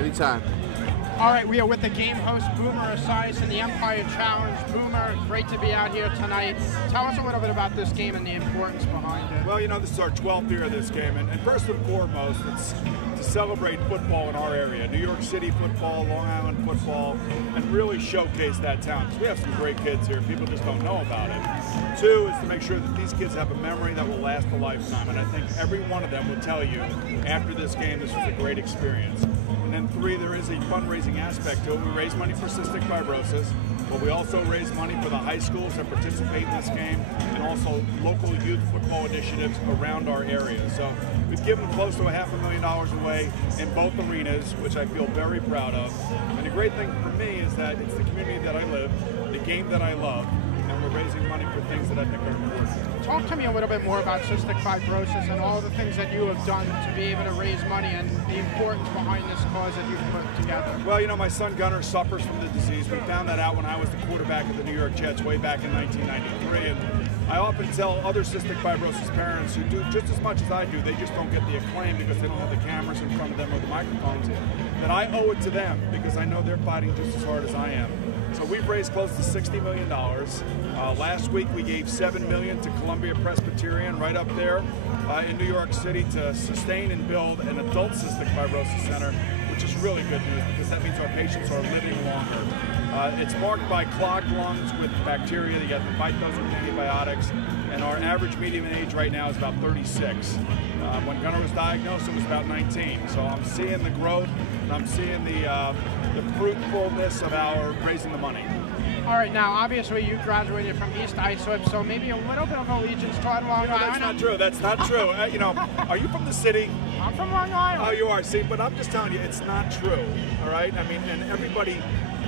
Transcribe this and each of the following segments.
Anytime. All right, we are with the game host, Boomer Esiason, the Empire Challenge. Boomer, great to be out here tonight. Tell us a little bit about this game and the importance behind it. Well, you know, this is our 12th year of this game, and first and foremost, it's to celebrate football in our area, New York City football, Long Island football, and really showcase that town. Because we have some great kids here, people just don't know about it. Two is to make sure that these kids have a memory that will last a lifetime, and I think every one of them will tell you after this game this was a great experience. And then three, there is a fundraising aspect to it. We raise money for cystic fibrosis, but we also raise money for the high schools that participate in this game and also local youth football initiatives around our area. So we've given close to $500,000 away in both arenas, which I feel very proud of. And the great thing for me is that it's the community that I live, the game that I love, and we're raising money for things that I think are important. Talk to me a little bit more about cystic fibrosis and all the things that you have done to be able to raise money and the importance behind this cause that you've put together. Well, you know, my son Gunnar suffers from the disease. We found that out when I was the quarterback of the New York Jets way back in 1993. And I often tell other cystic fibrosis parents who do just as much as I do, they just don't get the acclaim because they don't have the cameras in front of them or the microphones, that I owe it to them because I know they're fighting just as hard as I am. So we've raised close to $60 million. Last week we gave $7 million to Columbia Presbyterian right up there in New York City to sustain and build an adult cystic fibrosis center, which is really good news because that means our patients are living longer. It's marked by clogged lungs with bacteria. You have to fight those with antibiotics, and our average median age right now is about 36. When Gunnar was diagnosed, it was about 19. So I'm seeing the growth, and I'm seeing the fruitfulness of our raising the money. All right, now obviously you graduated from East Islip, so maybe a little bit of allegiance toward Long Island. That's not true. That's not true. You know, are you from the city? I'm from Long Island. Oh, you are. See, but I'm just telling you, it's not true. All right. I mean, and everybody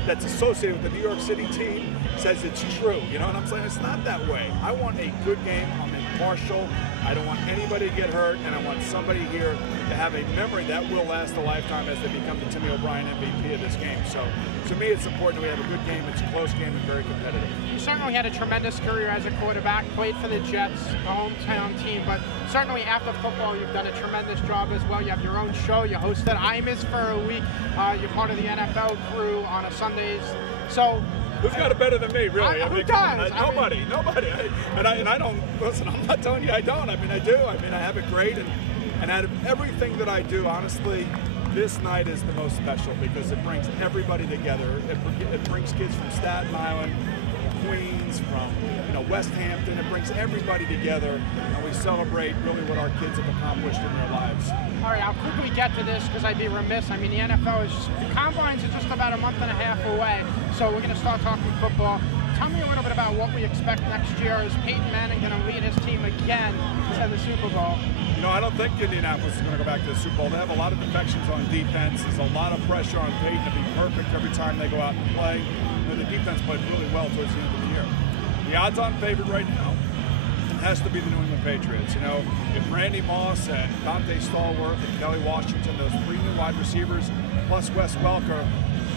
that's associated with the New York City team says it's true. You know what I'm saying? It's not that way. I want a good game. I'm impartial. I don't want anybody to get hurt, and I want somebody here to have a memory that will last a lifetime as they become the Timmy O'Brien MVP of this game. So, to me, it's important that we have a good game. It's a close game and very competitive. You certainly had a tremendous career as a quarterback, played for the Jets, the hometown team, but certainly after football, you've done a tremendous job as well. You have your own show. You hosted Imus for a week. You're part of the NFL crew on a Sundays. So. Who's got it better than me, really? Who does? Nobody. And I don't, listen, I'm not telling you I don't. I mean, I do. I mean, I have it great. And out of everything that I do, honestly, this night is the most special because it brings everybody together. It brings kids from Staten Island, Queens, from West Hampton. It brings everybody together, and we celebrate really what our kids have accomplished in their lives. All right, I'll quickly get to this because I'd be remiss. I mean, the NFL the combines are just about a month and a half away, so we're going to start talking football. Tell me a little bit about what we expect next year. Is Peyton Manning going to lead his team again to the Super Bowl? You know, I don't think Indianapolis is going to go back to the Super Bowl. They have a lot of defections on defense. There's a lot of pressure on Peyton to be perfect every time they go out and play. The defense played really well towards the end of the year. The odds-on favorite right now has to be the New England Patriots. You know, if Randy Moss and Dante Stallworth and Kelly Washington, those three new wide receivers, plus Wes Welker,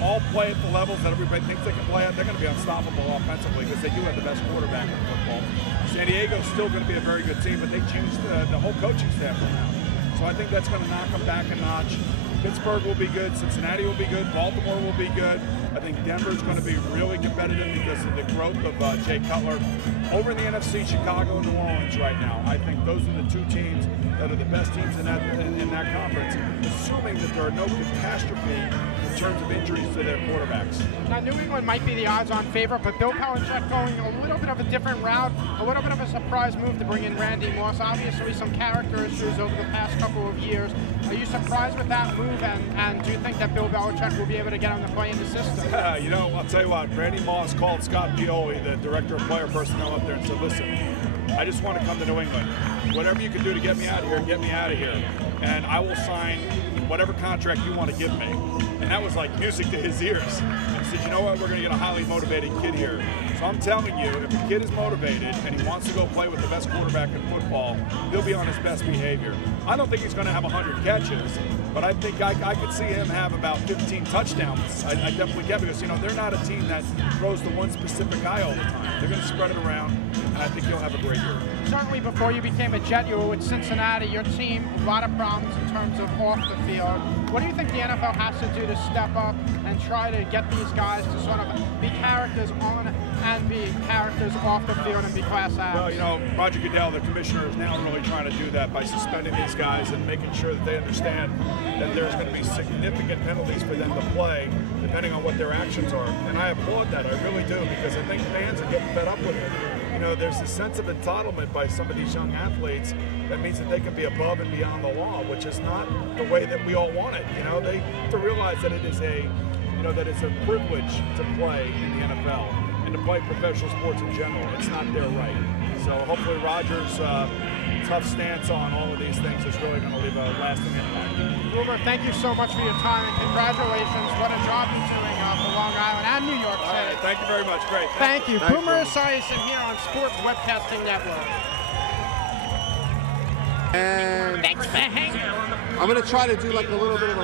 all play at the levels that everybody thinks they can play at, they're going to be unstoppable offensively because they do have the best quarterback in football. San Diego's still going to be a very good team, but they changed the whole coaching staff right now. So I think that's going to knock them back a notch. Pittsburgh will be good, Cincinnati will be good, Baltimore will be good. I think Denver's going to be really competitive because of the growth of Jay Cutler. Over in the NFC, Chicago and New Orleans right now. I think those are the two teams that are the best teams in that conference, assuming that there are no catastrophe in terms of injuries to their quarterbacks. Now, New England might be the odds-on favorite, but Bill Belichick going a little bit of a different route, a little bit of a surprise move to bring in Randy Moss. Obviously, some character issues over the past couple of years. Are you surprised with that move, and do you think that Bill Belichick will be able to get him to play in the system? You know, I'll tell you what, Randy Moss called Scott Pioli, the director of player personnel, up there and said, listen, I just want to come to New England. Whatever you can do to get me out of here, get me out of here. And I will sign whatever contract you want to give me. And that was like music to his ears. And he said, you know what, we're going to get a highly motivated kid here. So I'm telling you, if a kid is motivated and he wants to go play with the best quarterback in football, he'll be on his best behavior. I don't think he's going to have 100 catches, but I think I could see him have about 15 touchdowns. I definitely can, because, you know, they're not a team that throws to one specific guy all the time. They're going to spread it around. and I think he'll have a great year. Certainly before you became a Jet, you were with Cincinnati. Your team, a lot of problems in terms of off the field. What do you think the NFL has to do to step up and try to get these guys to sort of be characters on and be characters off the field and be class acts? Well, you know, Roger Goodell, the commissioner, is now really trying to do that by suspending these guys and making sure that they understand that there's going to be significant penalties for them to play, depending on what their actions are. And I applaud that, I really do, because I think fans are getting fed up with it. You know, there's a sense of entitlement by some of these young athletes that means that they can be above and beyond the law, which is not the way that we all want it. You know, they have to realize that it is that it's a privilege to play in the NFL and to play professional sports in general. It's not their right. So hopefully Roger's tough stance on all of these things is really going to leave a lasting impact. Boomer, thank you so much for your time and congratulations. What a job you're doing for Long Island and New York City. All right, thank you very much. Great. Thank you. Boomer Esiason here on Sports Webcasting Network. And Thanks for hanging. I'm going to try to do like a little bit of a